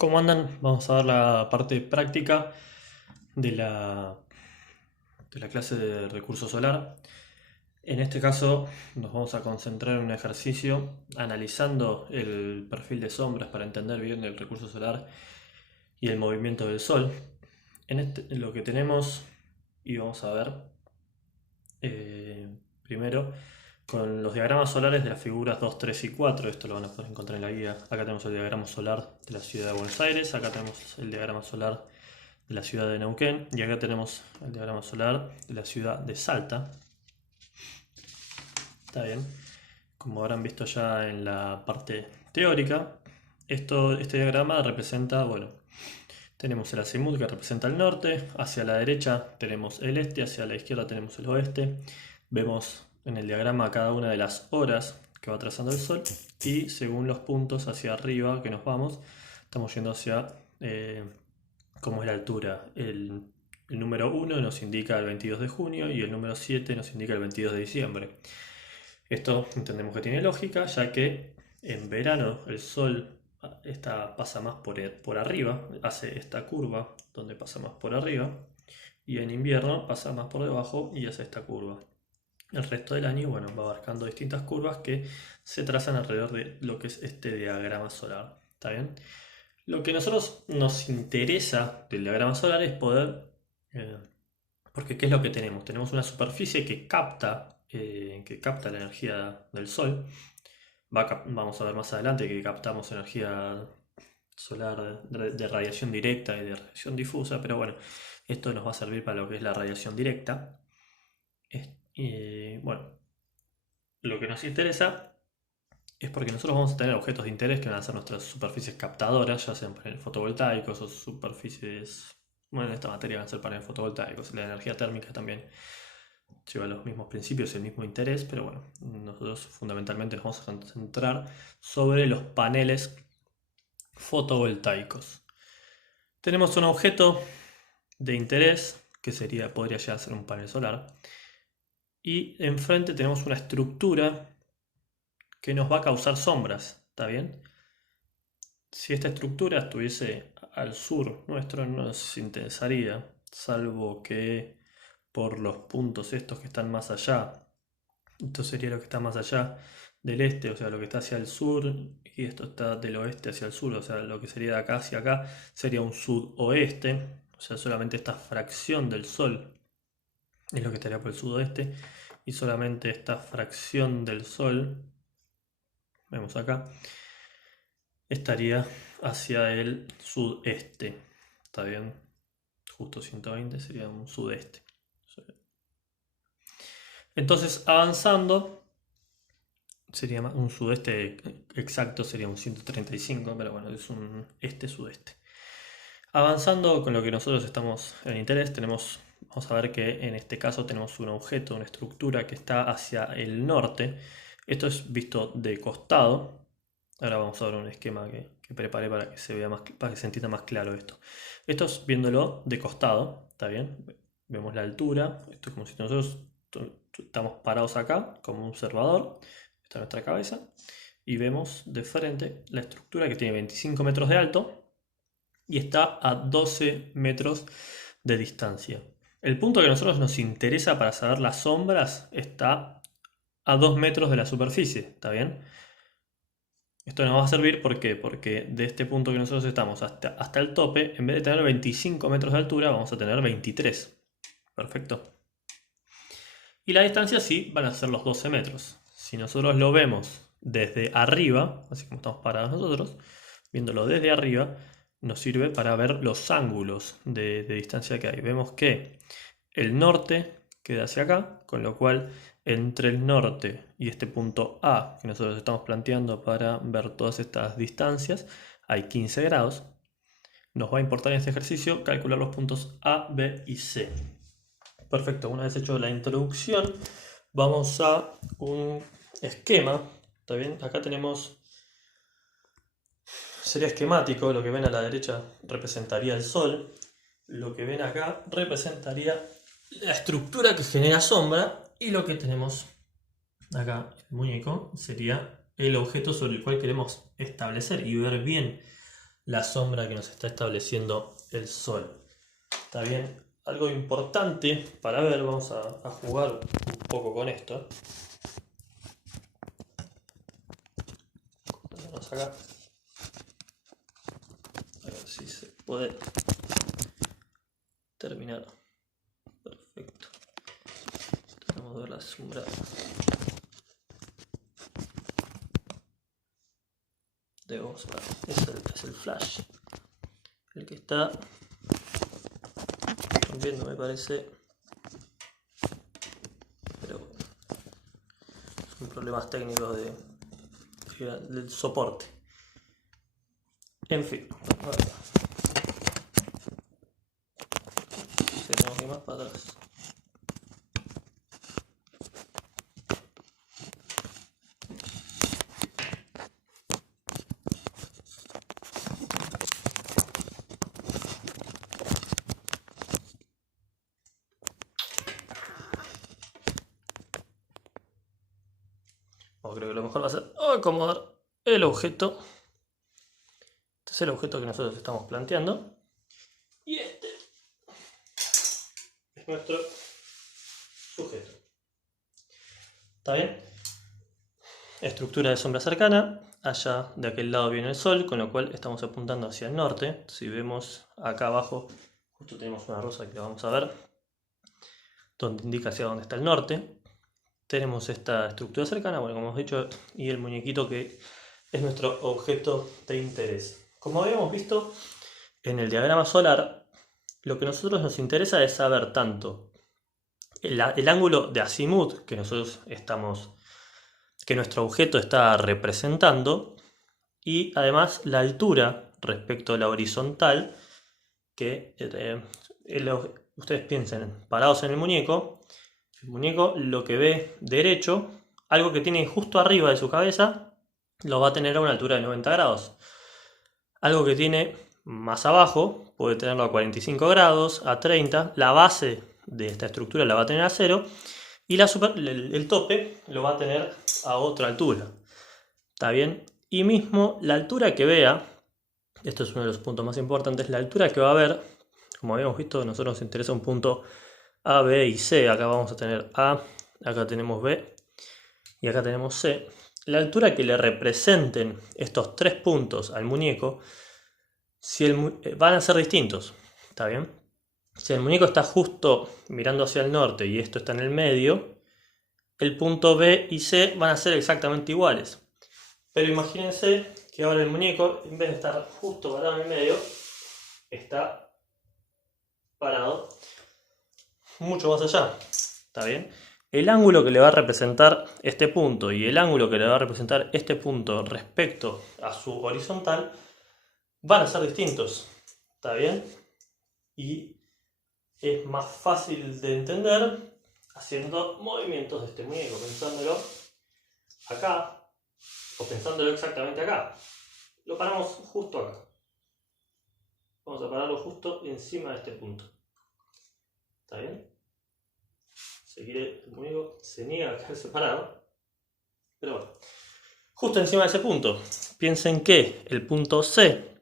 ¿Cómo andan? Vamos a ver la parte práctica de la clase de recurso solar. En este caso nos vamos a concentrar en un ejercicio analizando el perfil de sombras para entender bien el recurso solar y el movimiento del Sol. Lo que tenemos, y vamos a ver primero con los diagramas solares de las figuras 2, 3 y 4. Esto lo van a poder encontrar en la guía. Acá tenemos el diagrama solar de la ciudad de Buenos Aires, acá tenemos el diagrama solar de la ciudad de Neuquén y acá tenemos el diagrama solar de la ciudad de Salta. Está bien. Como habrán visto ya en la parte teórica, este diagrama representa, bueno, tenemos el azimut que representa el norte, hacia la derecha tenemos el este, hacia la izquierda tenemos el oeste. Vemos en el diagrama cada una de las horas que va trazando el Sol y según los puntos hacia arriba que nos vamos, estamos yendo hacia cómo es la altura. El número 1 nos indica el 22 de junio y el número 7 nos indica el 22 de diciembre. Esto entendemos que tiene lógica, ya que en verano el Sol pasa más por arriba, hace esta curva donde pasa más por arriba, y en invierno pasa más por debajo y hace esta curva. El resto del año, bueno, va abarcando distintas curvas que se trazan alrededor de lo que es este diagrama solar. ¿Está bien? Lo que a nosotros nos interesa del diagrama solar es poder, eh, porque ¿qué es lo que tenemos? Tenemos una superficie que capta la energía del Sol. Vamos a ver más adelante que captamos energía solar de radiación directa y de radiación difusa, pero bueno, esto nos va a servir para lo que es la radiación directa. Bueno, lo que nos interesa es porque nosotros vamos a tener objetos de interés que van a ser nuestras superficies captadoras, ya sean paneles fotovoltaicos o superficies, bueno, en esta materia van a ser paneles fotovoltaicos. La energía térmica también lleva los mismos principios y el mismo interés, pero bueno, nosotros fundamentalmente nos vamos a concentrar sobre los paneles fotovoltaicos. Tenemos un objeto de interés que podría llegar a ser un panel solar, y enfrente tenemos una estructura que nos va a causar sombras, ¿está bien? Si esta estructura estuviese al sur nuestro no nos interesaría, salvo que por los puntos estos que están más allá, esto sería lo que está más allá del este, o sea, lo que está hacia el sur, y esto está del oeste hacia el sur, o sea, lo que sería de acá hacia acá sería un sudoeste, o sea, solamente esta fracción del Sol es lo que estaría por el sudoeste, y solamente esta fracción del Sol, vemos acá, estaría hacia el sudeste. ¿Está bien? Justo 120 sería un sudeste. Entonces, avanzando, sería un sudeste exacto, sería un 135, pero bueno, es un este-sudeste. Avanzando con lo que nosotros estamos en interés, vamos a ver que en este caso tenemos un objeto, una estructura que está hacia el norte. Esto es visto de costado. Ahora vamos a ver un esquema que preparé para que se vea más, para que se entienda más claro esto. Esto es viéndolo de costado, ¿está bien? Vemos la altura. Esto es como si nosotros estamos parados acá como un observador. Esta es nuestra cabeza. Y vemos de frente la estructura que tiene 25 metros de alto y está a 12 metros de distancia. El punto que a nosotros nos interesa para saber las sombras está a 2 metros de la superficie, ¿está bien? Esto nos va a servir ¿por qué? Porque de este punto que nosotros estamos hasta el tope, en vez de tener 25 metros de altura, vamos a tener 23. Perfecto. Y la distancia sí van a ser los 12 metros. Si nosotros lo vemos desde arriba, así como estamos parados nosotros, viéndolo desde arriba, nos sirve para ver los ángulos de distancia que hay. Vemos que el norte queda hacia acá, con lo cual entre el norte y este punto A que nosotros estamos planteando para ver todas estas distancias, hay 15 grados. Nos va a importar en este ejercicio calcular los puntos A, B y C. Perfecto, una vez hecho la introducción, vamos a un esquema. ¿Está bien? Acá tenemos, sería esquemático, lo que ven a la derecha representaría el Sol, lo que ven acá representaría la estructura que genera sombra, y lo que tenemos acá, el muñeco, sería el objeto sobre el cual queremos establecer y ver bien la sombra que nos está estableciendo el sol. ¿Está bien? Algo importante para ver, vamos a jugar un poco con esto. Acá. A ver si se puede terminar. Perfecto. Tratamos de ver la sombra. Vamos a ver. Es el flash. El que está rompiendo, me parece. Pero son problemas técnicos del soporte. En fin. Tenemos que ir más para atrás. Creo que lo mejor va a ser acomodar el objeto. Este es el objeto que nosotros estamos planteando. Y este es nuestro sujeto. ¿Está bien? Estructura de sombra cercana. Allá de aquel lado viene el sol, con lo cual estamos apuntando hacia el norte. Si vemos acá abajo, justo tenemos una rosa que la vamos a ver, donde indica hacia dónde está el norte. Tenemos esta estructura cercana, bueno, como hemos dicho, y el muñequito que es nuestro objeto de interés. Como habíamos visto en el diagrama solar, lo que a nosotros nos interesa es saber tanto el ángulo de azimut que que nuestro objeto está representando, y además la altura respecto a la horizontal, que ustedes piensen, parados en el muñeco lo que ve derecho, algo que tiene justo arriba de su cabeza, lo va a tener a una altura de 90 grados. Algo que tiene más abajo puede tenerlo a 45 grados, a 30, la base de esta estructura la va a tener a 0, y el tope lo va a tener a otra altura. ¿Está bien? Y mismo la altura que vea, esto es uno de los puntos más importantes, la altura que va a ver, como habíamos visto, a nosotros nos interesa un punto A, B y C. Acá vamos a tener A, acá tenemos B y acá tenemos C. La altura que le representen estos tres puntos al muñeco van a ser distintos. ¿Está bien? Si el muñeco está justo mirando hacia el norte y esto está en el medio, el punto B y C van a ser exactamente iguales. Pero imagínense que ahora el muñeco, en vez de estar justo parado en el medio, está parado mucho más allá. ¿Está bien? El ángulo que le va a representar este punto y el ángulo que le va a representar este punto respecto a su horizontal van a ser distintos. ¿Está bien? Y es más fácil de entender haciendo movimientos de este muñeco, pensándolo acá o pensándolo exactamente acá. Lo paramos justo acá. Vamos a pararlo justo encima de este punto. ¿Está bien? El muñeco se niega a quedarse parado. Pero bueno, justo encima de ese punto. Piensen que el punto C,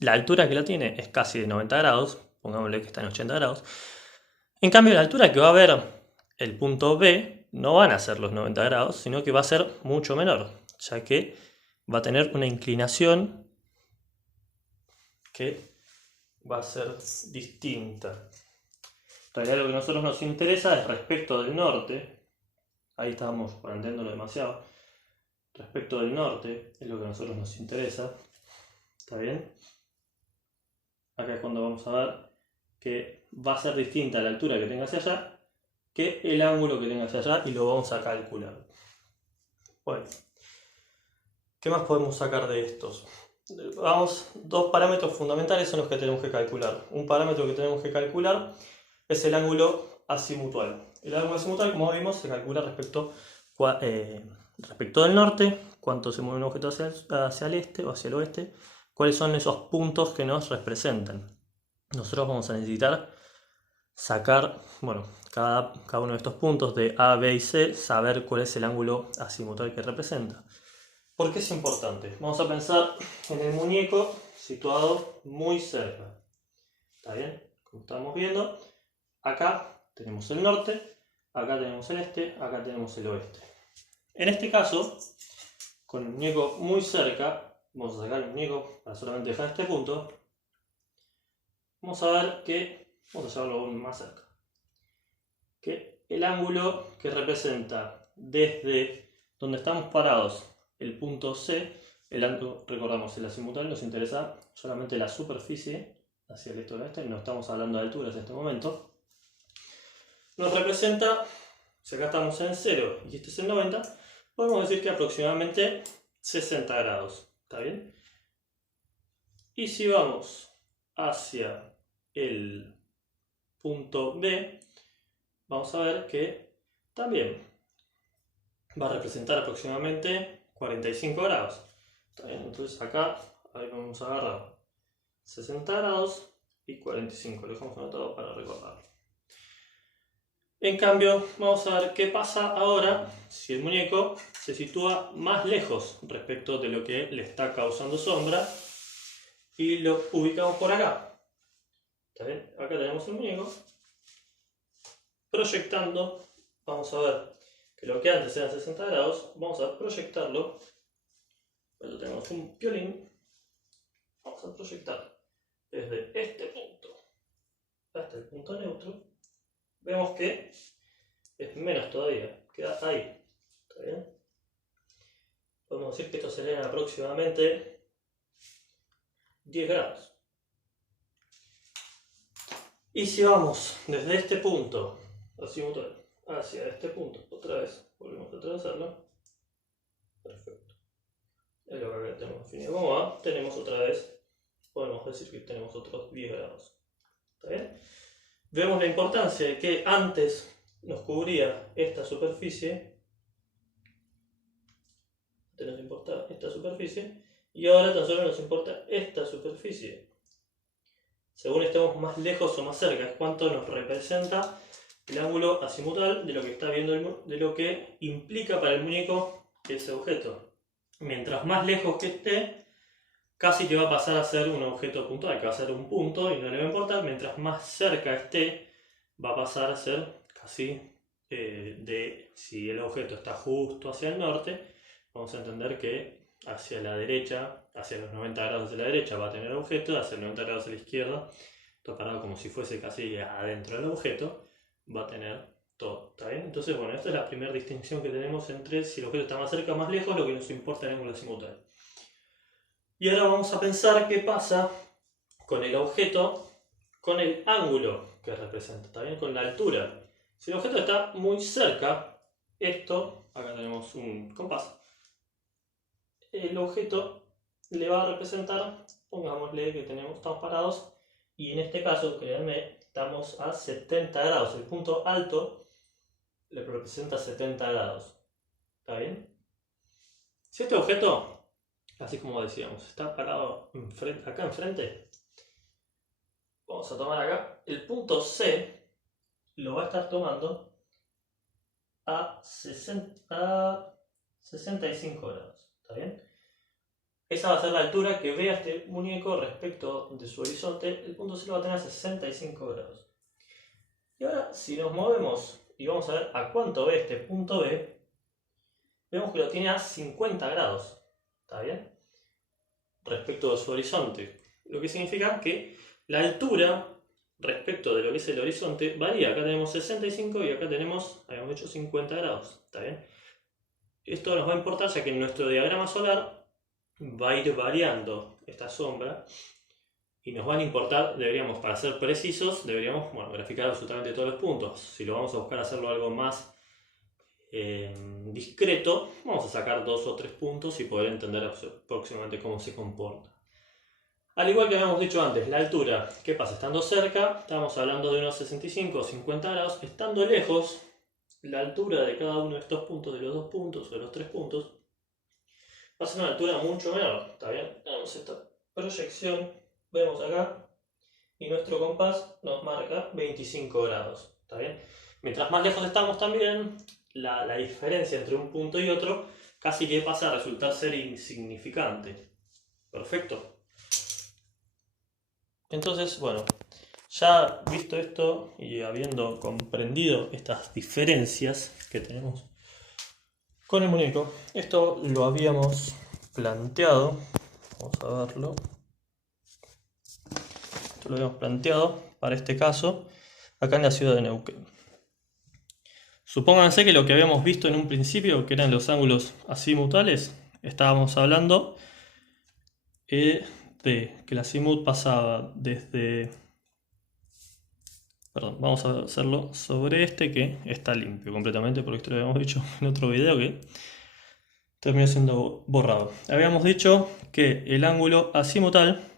la altura que lo tiene es casi de 90 grados. Pongámosle que está en 80 grados. En cambio, la altura que va a ver el punto B no van a ser los 90 grados, sino que va a ser mucho menor, ya que va a tener una inclinación que va a ser distinta. En realidad lo que a nosotros nos interesa es respecto del norte. Ahí estábamos planteándolo demasiado. Respecto del norte es lo que a nosotros nos interesa. ¿Está bien? Acá es cuando vamos a ver que va a ser distinta la altura que tenga hacia allá que el ángulo que tenga hacia allá, y lo vamos a calcular. Bueno, ¿qué más podemos sacar de estos? Dos parámetros fundamentales son los que tenemos que calcular. Un parámetro que tenemos que calcular es el ángulo azimutal. El ángulo azimutal, como vimos, se calcula respecto del norte, cuánto se mueve un objeto hacia el este o hacia el oeste, cuáles son esos puntos que nos representan. Nosotros vamos a necesitar sacar, bueno, cada uno de estos puntos de A, B y C, saber cuál es el ángulo azimutal que representa. ¿Por qué es importante? Vamos a pensar en el muñeco situado muy cerca. ¿Está bien? Como estamos viendo, acá tenemos el norte, acá tenemos el este, acá tenemos el oeste. En este caso, con el muñeco muy cerca, vamos a sacar el muñeco para solamente dejar este punto. Vamos a ver que, vamos a llevarlo aún más cerca, que el ángulo que representa desde donde estamos parados el punto C, el ángulo, recordamos, el azimutal nos interesa solamente la superficie hacia el este oeste, no estamos hablando de alturas en este momento, nos representa, si acá estamos en 0 y este es el 90, podemos decir que aproximadamente 60 grados, ¿está bien? Y si vamos hacia el punto B, vamos a ver que también va a representar aproximadamente 45 grados. ¿Está bien? Entonces acá ahí vamos a agarrar 60 grados y 45, lo dejamos anotado para recordarlo. En cambio, vamos a ver qué pasa ahora si el muñeco se sitúa más lejos respecto de lo que le está causando sombra y lo ubicamos por acá. ¿Está bien? Acá tenemos el muñeco. Proyectando, vamos a ver que lo que antes eran 60 grados, vamos a proyectarlo. Cuando tenemos un violín, vamos a proyectar desde este punto hasta el punto neutro. Vemos que es menos todavía, queda ahí. ¿Está bien? Podemos decir que esto se eleva aproximadamente 10 grados. Y si vamos desde este punto hacia este punto, otra vez, volvemos a atravesarlo. Perfecto. Es lo que tenemos definido como A. Tenemos otra vez, podemos decir que tenemos otros 10 grados. ¿Está bien? Vemos la importancia de que antes nos cubría esta superficie, antes nos importa esta superficie, y ahora tan solo nos importa esta superficie. Según estemos más lejos o más cerca, es cuánto nos representa el ángulo azimutal de lo que está viendo, de lo que implica para el muñeco ese objeto. Mientras más lejos que esté, casi que va a pasar a ser un objeto puntual, que va a ser un punto y no le va a importar. Mientras más cerca esté, va a pasar a ser casi si el objeto está justo hacia el norte, vamos a entender que hacia la derecha, hacia los 90 grados de la derecha va a tener el objeto, hacia los 90 grados de la izquierda, todo parado como si fuese casi adentro del objeto, va a tener todo. ¿Está bien? Entonces, bueno, esta es la primera distinción que tenemos entre si el objeto está más cerca o más lejos, lo que nos importa el ángulo azimutal. Y ahora vamos a pensar qué pasa con el objeto, con el ángulo que representa, ¿está bien? Con la altura. Si el objeto está muy cerca, esto, acá tenemos un compás, el objeto le va a representar, pongámosle que estamos parados, y en este caso, créanme, estamos a 70 grados. El punto alto le representa 70 grados. ¿Está bien? Si este objeto, así como decíamos, está parado acá enfrente, vamos a tomar acá, el punto C lo va a estar tomando a 65 grados. ¿Está bien? Esa va a ser la altura que vea este muñeco respecto de su horizonte. El punto C lo va a tener a 65 grados. Y ahora, si nos movemos y vamos a ver a cuánto ve este punto B, vemos que lo tiene a 50 grados. ¿Está bien? Respecto de su horizonte. Lo que significa que la altura respecto de lo que es el horizonte varía. Acá tenemos 65 y acá tenemos, habíamos dicho, 50 grados. ¿Está bien? Esto nos va a importar ya que en nuestro diagrama solar va a ir variando esta sombra y nos van a importar, deberíamos, para ser precisos, deberíamos graficar absolutamente todos los puntos. Si lo vamos a buscar hacerlo algo más discreto, vamos a sacar 2 o 3 puntos y poder entender aproximadamente cómo se comporta. Al igual que habíamos dicho antes, la altura, ¿qué pasa? Estando cerca, estamos hablando de unos 65 o 50 grados. Estando lejos, la altura de cada uno de estos puntos, de los 2 puntos o de los 3 puntos, va a ser una altura mucho menor. ¿Está bien? Tenemos esta proyección, vemos acá, y nuestro compás nos marca 25 grados. ¿Está bien? Mientras más lejos estamos también, la diferencia entre un punto y otro casi que pasa a resultar ser insignificante. Perfecto. Entonces, bueno, ya visto esto y habiendo comprendido estas diferencias que tenemos con el muñeco, esto lo habíamos planteado, vamos a verlo, esto lo habíamos planteado para este caso acá en la ciudad de Neuquén. Supónganse que lo que habíamos visto en un principio, que eran los ángulos azimutales, estábamos hablando de que el azimut pasaba desde... Perdón, vamos a hacerlo sobre este que está limpio completamente, porque esto lo habíamos dicho en otro video que terminó siendo borrado. Habíamos dicho que el ángulo azimutal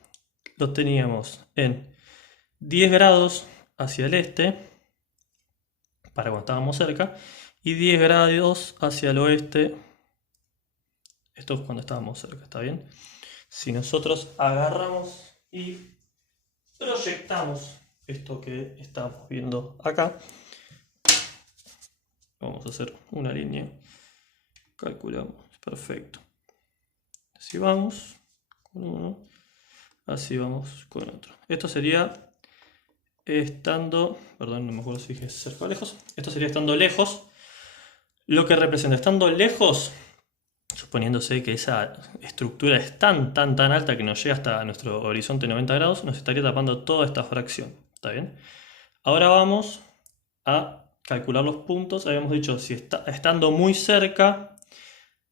lo teníamos en 10 grados hacia el este, para cuando estábamos cerca, y 10 grados hacia el oeste, esto es cuando estábamos cerca, ¿está bien? Si nosotros agarramos y proyectamos esto que estamos viendo acá, vamos a hacer una línea, calculamos, perfecto. Así vamos con uno, así vamos con otro. Esto sería estando, perdón, no me acuerdo si dije cerca o lejos, esto sería estando lejos, lo que representa estando lejos, suponiéndose que esa estructura es tan alta que nos llega hasta nuestro horizonte 90 grados, nos estaría tapando toda esta fracción, ¿está bien? Ahora vamos a calcular los puntos. Habíamos dicho, si estando muy cerca,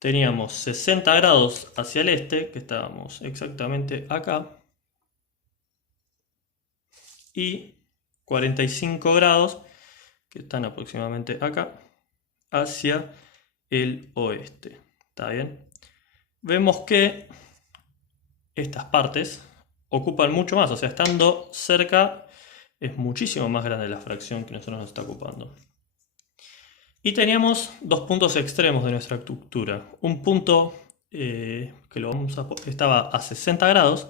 teníamos 60 grados hacia el este, que estábamos exactamente acá, y 45 grados, que están aproximadamente acá, hacia el oeste. ¿Está bien? Vemos que estas partes ocupan mucho más, o sea, estando cerca es muchísimo más grande la fracción que nosotros nos está ocupando. Y teníamos dos puntos extremos de nuestra estructura. Un punto que estaba a 60 grados,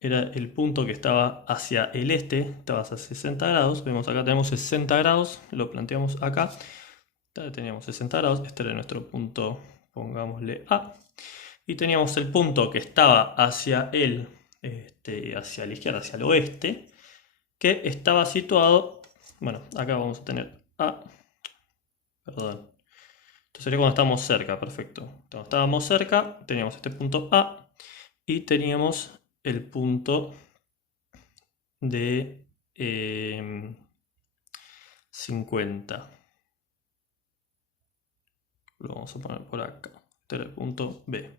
era el punto que estaba hacia el este, estaba a 60 grados. Vemos acá tenemos 60 grados, lo planteamos acá. Teníamos 60 grados, este era nuestro punto, pongámosle A. Y teníamos el punto que estaba hacia hacia la izquierda, hacia el oeste, que estaba situado, bueno, acá vamos a tener A, perdón, esto sería cuando estábamos cerca, perfecto. Cuando estábamos cerca, teníamos este punto A y teníamos el punto de 50. Lo vamos a poner por acá. Este era el punto B.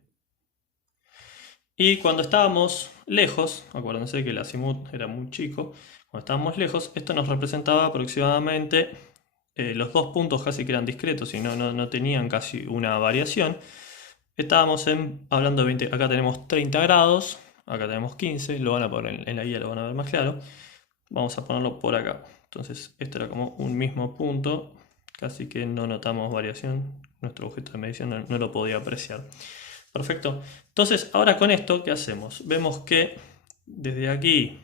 Y cuando estábamos lejos, acuérdense que el azimut era muy chico, cuando estábamos lejos, esto nos representaba aproximadamente los dos puntos casi que eran discretos y no tenían casi una variación. Estábamos hablando de 20, acá tenemos 30 grados, acá tenemos 15, lo van a poner en la guía, lo van a ver más claro. Vamos a ponerlo por acá. Entonces, esto era como un mismo punto, casi que no notamos variación. Nuestro objeto de medición no lo podía apreciar. Perfecto. Entonces, ahora con esto, ¿qué hacemos? Vemos que desde aquí,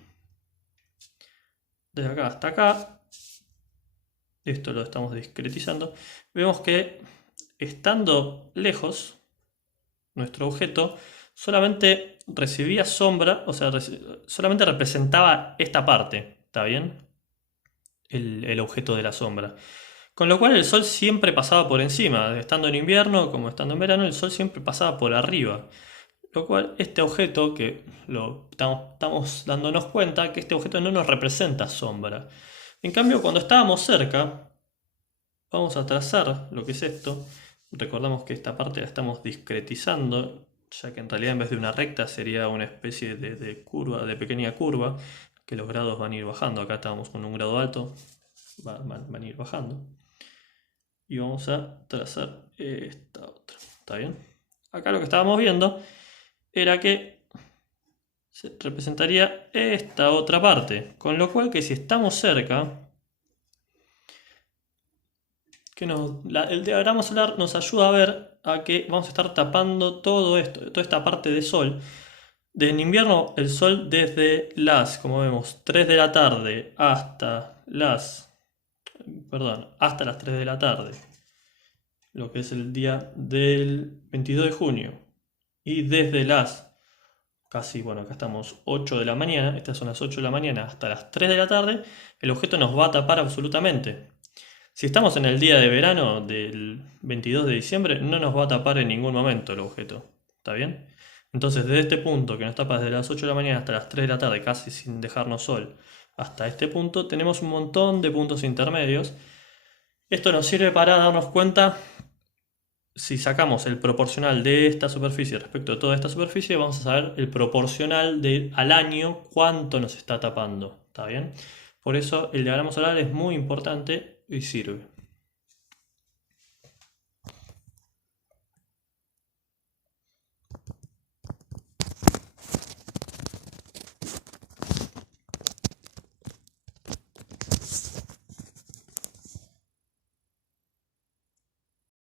desde acá hasta acá, esto lo estamos discretizando, vemos que estando lejos, nuestro objeto solamente recibía sombra, o sea, solamente representaba esta parte, ¿está bien? El objeto de la sombra. Con lo cual el sol siempre pasaba por encima, estando en invierno como estando en verano, el sol siempre pasaba por arriba. Lo cual este objeto, que estamos dándonos cuenta que este objeto no nos representa sombra. En cambio, cuando estábamos cerca, vamos a trazar lo que es esto. Recordamos que esta parte la estamos discretizando, ya que en realidad en vez de una recta sería una especie de curva, de pequeña curva, que los grados van a ir bajando. Acá estábamos con un grado alto, van a ir bajando. Y vamos a trazar esta otra. ¿Está bien? Acá lo que estábamos viendo era que se representaría esta otra parte. Con lo cual que si estamos cerca, que el diagrama solar nos ayuda a ver a que vamos a estar tapando todo esto, toda esta parte de sol. En invierno el sol desde las, como vemos, 3 de la tarde hasta las 3 de la tarde. lo que es el día del 22 de junio, y desde las casi, bueno, acá estamos 8 de la mañana, estas son las 8 de la mañana hasta las 3 de la tarde, el objeto nos va a tapar absolutamente. Si estamos en el día de verano del 22 de diciembre, no nos va a tapar en ningún momento el objeto. ¿Está bien? Entonces, desde este punto que nos tapa desde las 8 de la mañana hasta las 3 de la tarde, casi sin dejarnos sol, hasta este punto, tenemos un montón de puntos intermedios. Esto nos sirve para darnos cuenta, si sacamos el proporcional de esta superficie respecto a toda esta superficie, vamos a saber el proporcional al año cuánto nos está tapando. ¿Está bien? Por eso el diagrama solar es muy importante y sirve.